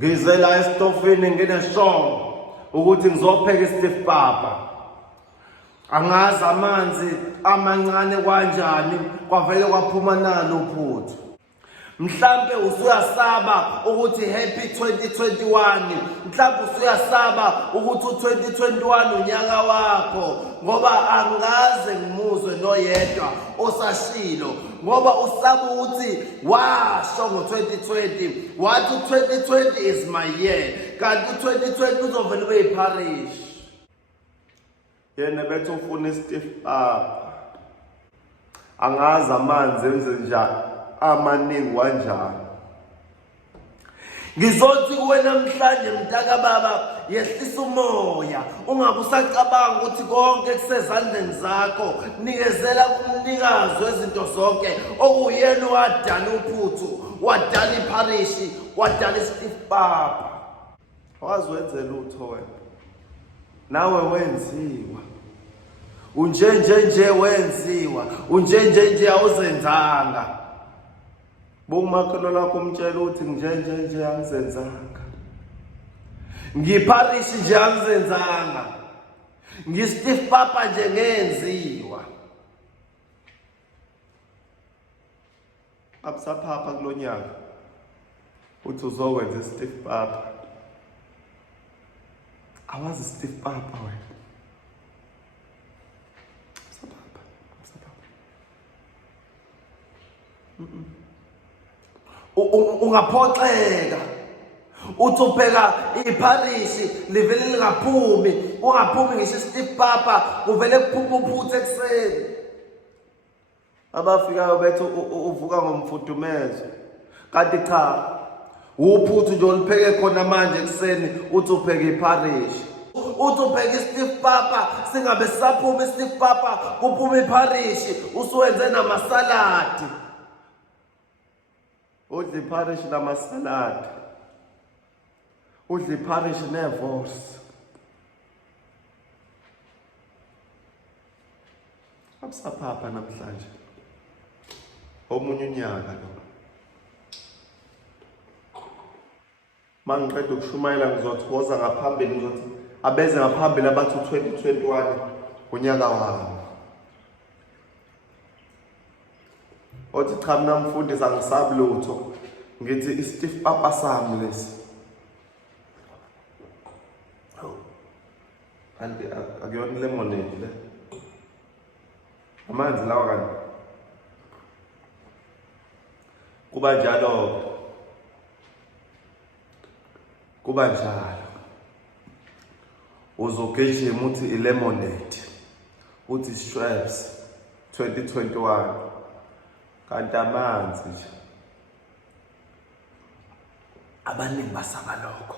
Ngize la esitofini ngineshono ukuthi ngizopheka isitiff papa. Angazi amanzi amancane kanjani kwavele kwaphuma nalo uphuthu. Mhlambe usuyasaba ukuthi happy 2021, mhlambe usuyasaba ukuthi u2021 unyaka wakho ngoba angaze ngimuzwe noyedwa osashilo ngoba usaba ukuthi washo ngo2020 wathi 2020 is my year kanti 2020 uzovela ube yiparish. Yena bethu ufuna isitiff papa. Angazi amanzi enze njani amaningi kanjani. Ngizothi kuwe namhlanje mntaka baba yehlisa umoya ungabe usacabanga ukuthi konke kusezandleni zakho. Nikezela kumnikazi wezinto zonke okuyena wadala uphuthu wadala iparishi wadala isitiff papa. Wazi wenze lutho wena nawe wenziwa unjenje wenziwa unjenje awuzenzanga. Bokumakhono lakho umtshela ukuthi njenje angizenzanga. Ngiparishi nje angizenzanga. Ngisitiff papa nje ngenziwa. Abusaphapha kulonyaka. Uthi uzokwenza isitiff papa. Awazi isitiff papa wena. Ungaphoxeka uthi upheka iparishi livele lingaphumi ungaphumi ngisho isitiff papa kuvele kuphuma uphuthu ekseni. Abafikayo bethu uvuka ngomfudumezo kanti cha uphuthu nje olipheke khona manje ekseni uthi upheka iparishi. Uthi upheka isitiff papa singabe sisaphuma isitiff papa kuphuma iparishi usuwenze namasaladi. Udla iparishi namasaladi. Udla iparishi nevorsi. Abusaphapha namhlanje. Omunye unyaka lo. Mangiqeda ukushumayela ngizothoza ngaphambili ngizothi abeze ngaphambili abathi 2021 unyaka wami. Othi cha mina mfundisi angisabi lutho ngithi isitiff papa sami lesi. Kanti akuyona lemonade le. Amanzi lawa kanti. Kuba njalo. Kuba njalo. Uzogejima uthi ilemonade. Uthi Schweppes 2021. Kanti amanzi nje abaningi basaba lokho.